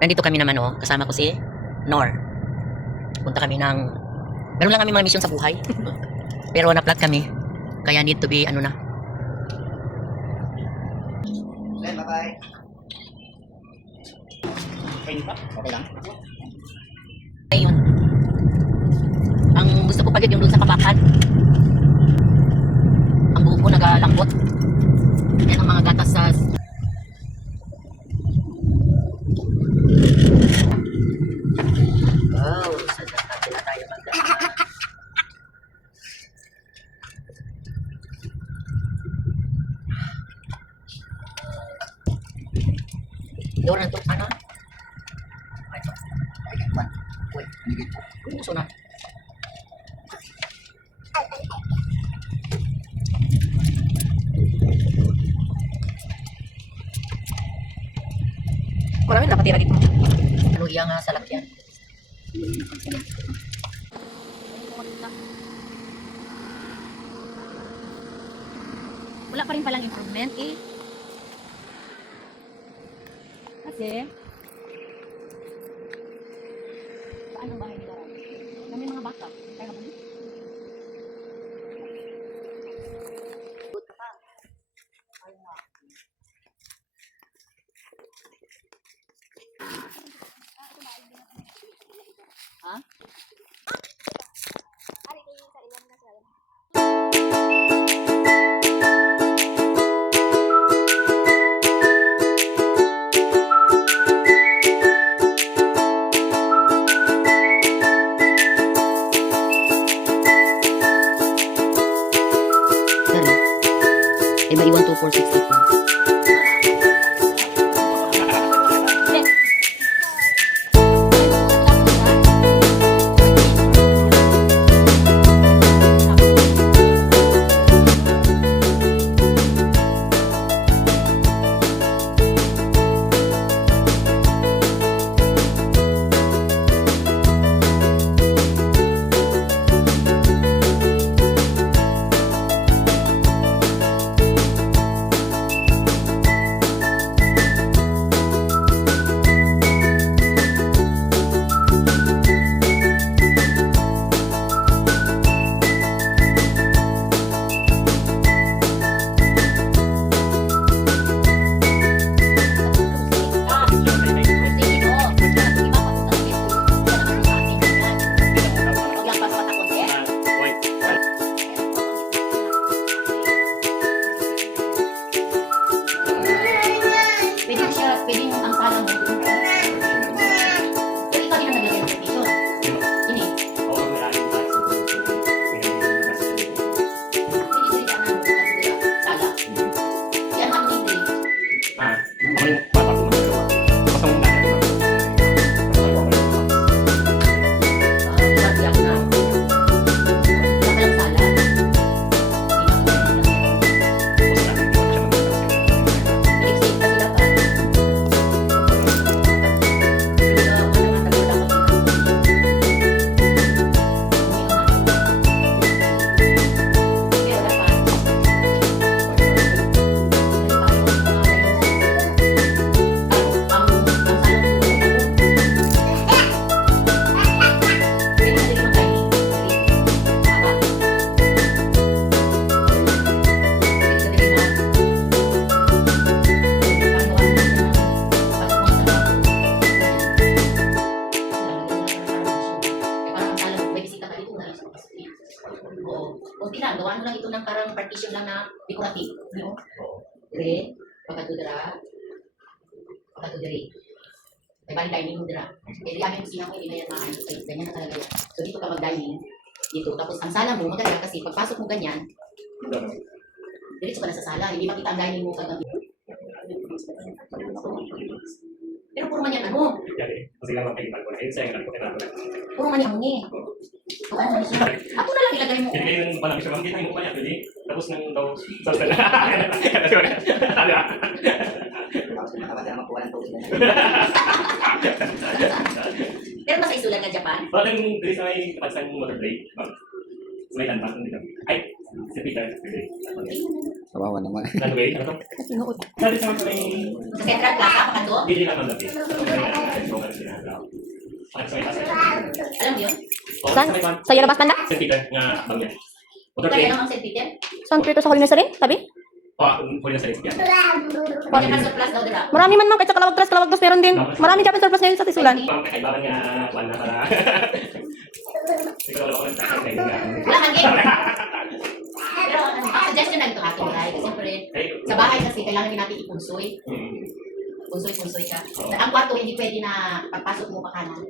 Nandito kami naman kasama ko si Nor. Punta kami ng, meron lang kami mga mission sa buhay. Pero na-plot kami. Kaya need to be, Okay, bye-bye. Okay lang. Ayun. Ang gusto ko pagod yung doon sa kapakan. Ang buhok ko nagalambot. Yan ang mga gatas sa... Wow, sadya natin na tayo magkakaroon. Doon na ito, ano? Ito. Uy, gusto na. Marami nakatira dito. Ano iya nga sa lakyan? Wala pa rin palang improvement eh. Kasi paano bahay nila? May mga backup. Kaya mo. Ha? Ari kayo sa ilang na sila. Iba iwan 2464. Pwedeng ang salang mo. Pero ikaw din ang naglagay ng petition. Ini. Oo, maraming tayo. Pwede ka na sala. Yan ang hindi. Ako yung papag gumagawa. Basta mong dahil naman. Iyak na. Wala ka lang sala. Exit pa sila pa. Kunti lang, gawa mo lang ito ng parang partition lang na decorative. No? Dire, pagkatudra, may bali dining mo dira. Eh, di amin sinang hindi na yan maayos. Ay, ganyan na talaga yan. So, dito ka mag-dining. Dito. Tapos, ang sala mo, maganda kasi pagpasok mo ganyan, diretso ka na sa sala. Hindi makita ang dining mo kagabi. Pero puro man yan, Kasi lang magpagipal ko na yun. Sayang lang ko kinagawa. puro man yan, ako na lang ilagay mo. Hindi kayo nang palaki siya. Hindi tayo mo pa niya. Hindi. Tapos nang daw sa sala. Pero mas isulan nga Japan. Bakit yung dili sa may kapansan motor blade? May landmark hindi lang. Ay, Si Peter. Kawawa naman. Lanway, ano to? Sabi sa mga may... Sa Central Plaza, pakato. Bili ka ng labi. Alam mo yun? Saan? Sa Yarabas banda? Si Peter nga bangya. Motor Kaya plane. naman St. Peter. Saan Peter sa Holiness rin? Tabi? Huli na sa list yan. Kaya naman sa Plus daw dira. Marami man kahit sa Kalawag Plus meron din. Marami Japan Surplus ngayon sa Tisulan. Pang kakaibahan nga, wala na para... Ikaw wala ko ng tatay nga. Wala man game. Pero ang suggestion na ito akin ay kasi siyempre sa bahay kasi kailangan din natin ipunsoy. Punsoy ka. Ang kwarto hindi pwede na pagpasok mo pa kanan.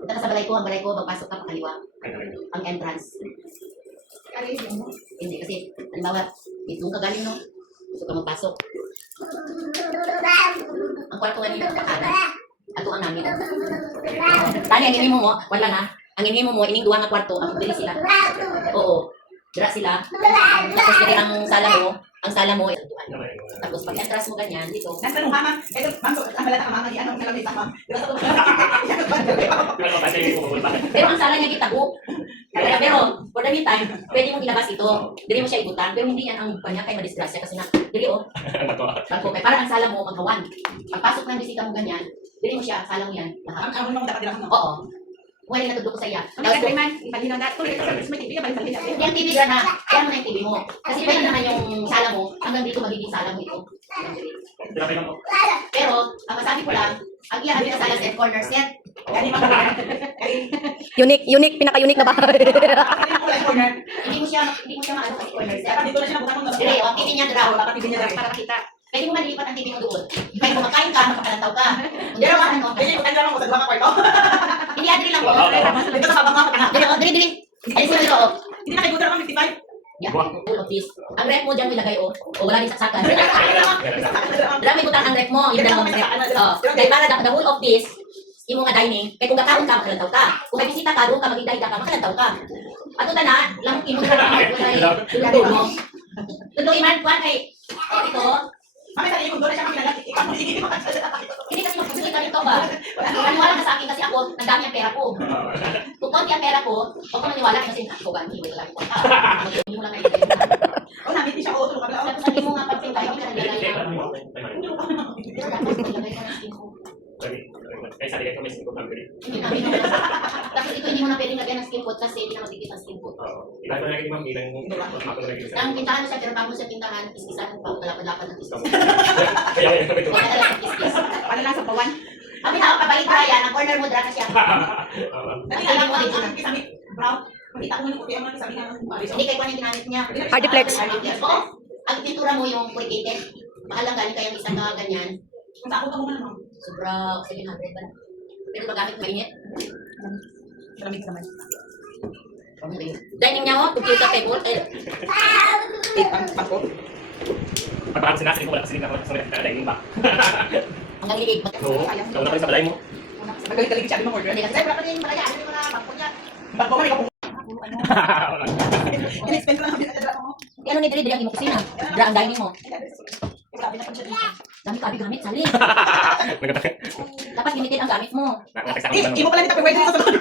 Punta ka sa balay ko, ang balay ko, magpasok ka pa kaliwa. Ang entrance. Hindi kasi, halimbawa, doon ka galing, no? Gusto ka magpasok. Ang kwarto nga nila pa kanan. Ato ang namin. Tani, ang inimo mo, wala na. Ang inimo mo, ining duwa nga kwarto, ang pili sila. Oo. Dira sila. Tapos dili ang sala mo, ito duwan. Tapos pag entrance mo ganyan, dito. Nasa nung mama, ito, ma'am, ang balata ka mama, di ano, nalamit ako. Pero ang sala niya gitago. Pero, for the meantime, pwede mong ilabas ito. Dili mo siya ibutan. Pero hindi yan ang kanya kay madisgrasya kasi nga, dili oh. Bangko kay para ang sala mo maghawan. Pagpasok ng bisita mo ganyan, dili mo siya, sala mo yan. Ang amo mo dapat dira mo. Oo. Wala na tudlo ko sa iya. Ang mga man, ibalhin na tuloy sa may TV ba ibalhin na. Yung TV ka na, kaya mo na yung TV mo. Kasi pwede naman yung sala mo, hanggang dito magiging sala mo ito. Pero, ang masabi ko lang, ang iya na sala set, corner set. Kani pa Unique, pinaka-unique na bahay. corner. Hindi mo siya maano kasi corner set. Dapat dito na siya butang mo. Dire, ang TV niya draw, Dapat TV niya draw. para makita. Pwede mo malilipat ang TV mo doon. Kahit kumakain ka, makapalantaw ka. Pero ano, Pwede ko lang mo sa duha ka kwarto. hindi adri lang po. Dito sa baba ka na. Dire. Ay, sino ito? Hindi na kay gusto naman 55. Yeah, full of this. Ang rep mo dyan mo ilagay, oh. O wala din saksakan. Dami butang ang rep mo. Yung dalawang rep. Oh. Kaya para the whole of this, yung mga dining, kaya kung gakaon ka, makalantaw ka. Kung may bisita ka, doon ka magigdaida ka, makalantaw ka. Ato na, lang imo na tulog mo. Tulog iman, kuhan kay, ito, Mami sa ikon doon siya makilala. Ikaw mo sige mo. hindi kasi magpusulit ka dito ba? Maniwala ka sa akin kasi ako, nagdami ang pera ko. Kung konti ang pera ko, huwag ka maniwala kasi ako ba, hindi mo lang ko. Hindi mo lang kayo. Oh, nabiti siya ko tulog ka lang. Tapos hindi mo nga pagpintay, hindi ka nalagay. Tapos nilagay ko ng skin ko. Kaya sa ligat ko may singkot ng gari. Tapos ito hindi mo na pwedeng lagyan ng skin coat kasi hindi na magdikit ang skin coat. Ilan ko na lagi ma'am, ilang mako na lagi sa... Ang pintahan mo siya, pero bago mo siya pintahan, is-isan mo pa, kalapad-lapad ng is-is. Kaya kaya kami Kaya talaga is-is. Ano lang sa pawan? Ang pinakapabait ka yan, ang corner mo, dra ka siya. Dati alam ko dito ng kisami. Brown. Makita ko ng puti ang mga kisami ng Hindi kay kung ano yung ginamit niya. Ardiplex. Ardiplex. Oo. Ang pintura mo yung corrugated. Mahal lang galing kayang isang ganyan. Kung sa ako ka mo na naman. Sobra 700 ba na? Pero magamit mainit. Maraming naman. Dining niya oh, computer table. Pangko. Pagpapakang sinasali ko, wala kasi ka sa dining ba? Ang galing Oo, so wala pa rin sa balay mo. Magaling-galing siya, di mo order. Hindi kasi wala pa rin malaya. Ano yung mga bangko niya? Bago ka, ikaw in-expense lang ang pinagdadala mo. Di ano ni Dre, ang imong kusina. Dra ang dining mo. Grabe na siya dito. Dami kabi gamit, sali. Nagkatake. Dapat limited ang gamit mo. Nakakasama ko Imo pala dito, pwede dito sa loob.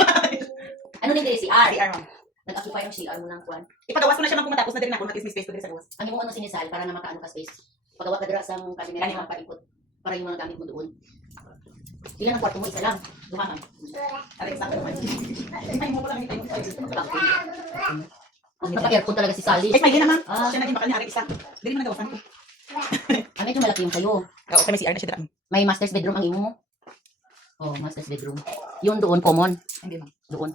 Ano ni Dre, CR? CR, ma'am. Nag-occupy ng CR mo ng kuwan. Ipagawas ko na siya ma'am, kung matapos na din ako, natis may space ko din sa gawas. Ang imong ano sinisal para na makaano ka space. Pagawa ka dira sa cabinet Ganyan. na paikot para yung mga gamit mo doon. Ilan ang kwarto mo? Isa lang. Duha man. At example naman. Ay, mo pala, hindi tayo sa Bangko. Napaka-aircon talaga si Sally. Ay, may naman. Ah. Siya naging bakal niya, ari isa. Dili mo nagawasan ko. Ah, medyo malaki yung sayo. Okay, may CR na siya dito. May master's bedroom ang imo mo. Oh, master's bedroom. Yun doon, common. Hindi ma'am. Doon.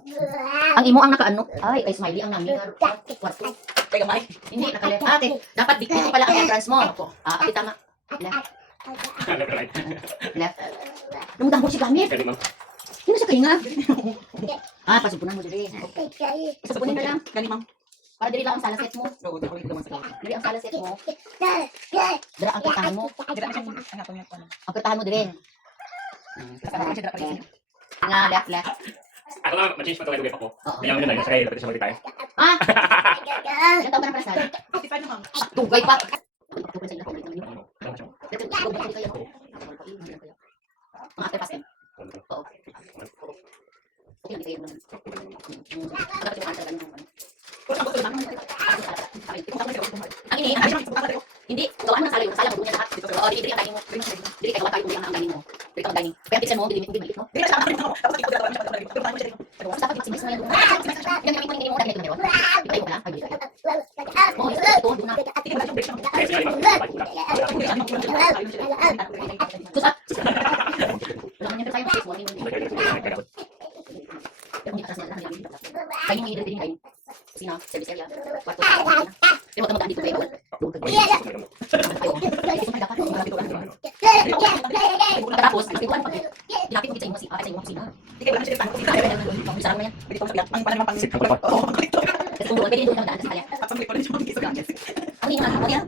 Ang imo ang nakaano. Ay, smiley ang namin. Kwarto. Teka, Mike. Hindi, nakaleft. Ate, dapat dito pala ang entrance mo. Ate, tama. Left. Left. Lumutang mo si gamit. Galing ma'am. Sino sa kainga? Pasupunan mo diri. Pasupunin ka lang. Gani ma'am. Para diri lang ang sala set mo. Oo, ako lang naman sa gawas. Diri ang sala set mo. Dira ang kirtahan mo. Dira na siya, ano to niya ko. Ang kirtahan mo diri. Kasama ko siya dira pa rin. Nga, left. Ako na, ma-change pa ito kay ko. Oo. Kaya mo na yun, kaya dapat siya mag-retire. Ilan taon ka na para sala? 55 na ma'am. Tugay pa. Mga after pass Oo. Okay lang, ito yun. Dapat yung answer ka nung ano. Kung saan gusto naman. mo, bigyan mo tubig maliit, no? Hindi na siya nakakita ko. Tapos nakita ko siya. Tapos siya. Tapos dapat maximize mo yung yan yung mo dahil ito meron. Iba yung lang, ay bigay. Oo, ito, doon na. Tingin mo lang siya. Susat. Wala man yan pero tayo mo. Pero hindi ka kasi lang. Kayo yung i-delivery kayo. Kusina, service area, kwarto. Pero wag mo dito kayo. Tapos, pintuan pag ilapit mo sa inyo sa inyo kusina. Tingin mo lang siya. Sarang na yan. Pwede ko lang ang parang pang Kasi kung doon, pwede doon daan sa kanya. At pang pala siya mag-isa lang. Ang inyo nga, yan.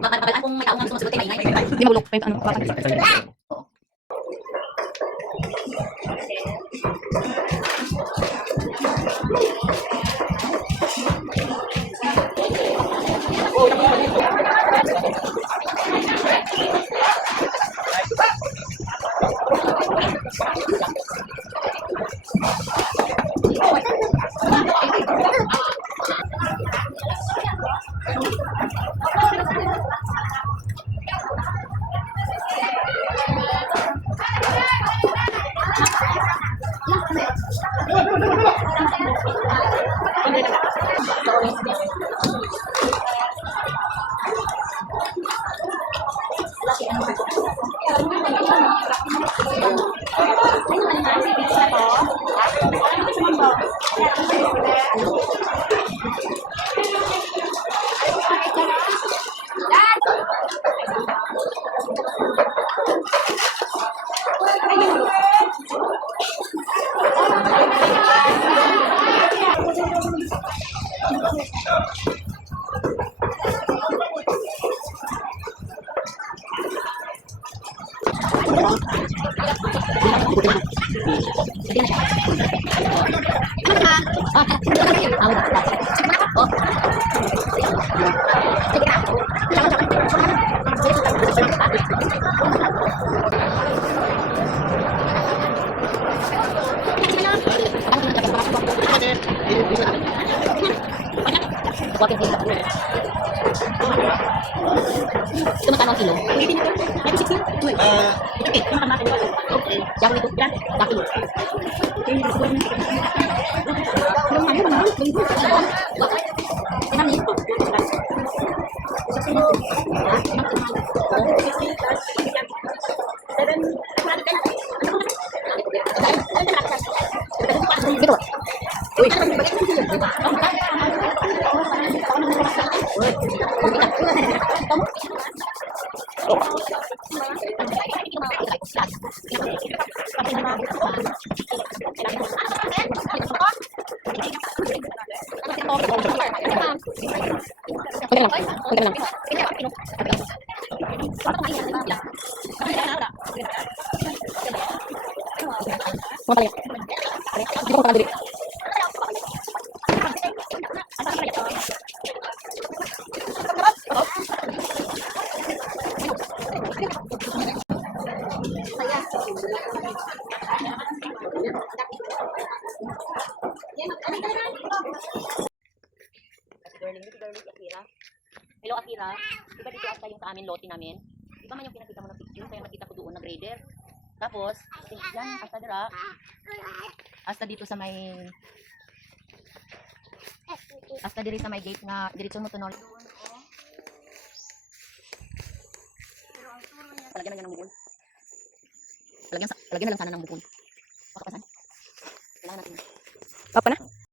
Makabalaan kung may tao nga gusto masugot, maingay. Hindi magulok. Pwede ano, bakit? Ito magkano ang kilo? Yang itu kaki. Gitu. Hello Akira, diba dito ata yung sa amin lote namin? Diba man yung pinakita mo ng picture, kaya makita ko doon na grader. Tapos, yan, hasta dira. Hasta dito sa may... Hasta diri sa may gate nga, diretso mo tunol. Palagyan na yan ng bukol. Palagyan na lang sana ng bukol. Pakapasan. Kailangan natin. Papa na?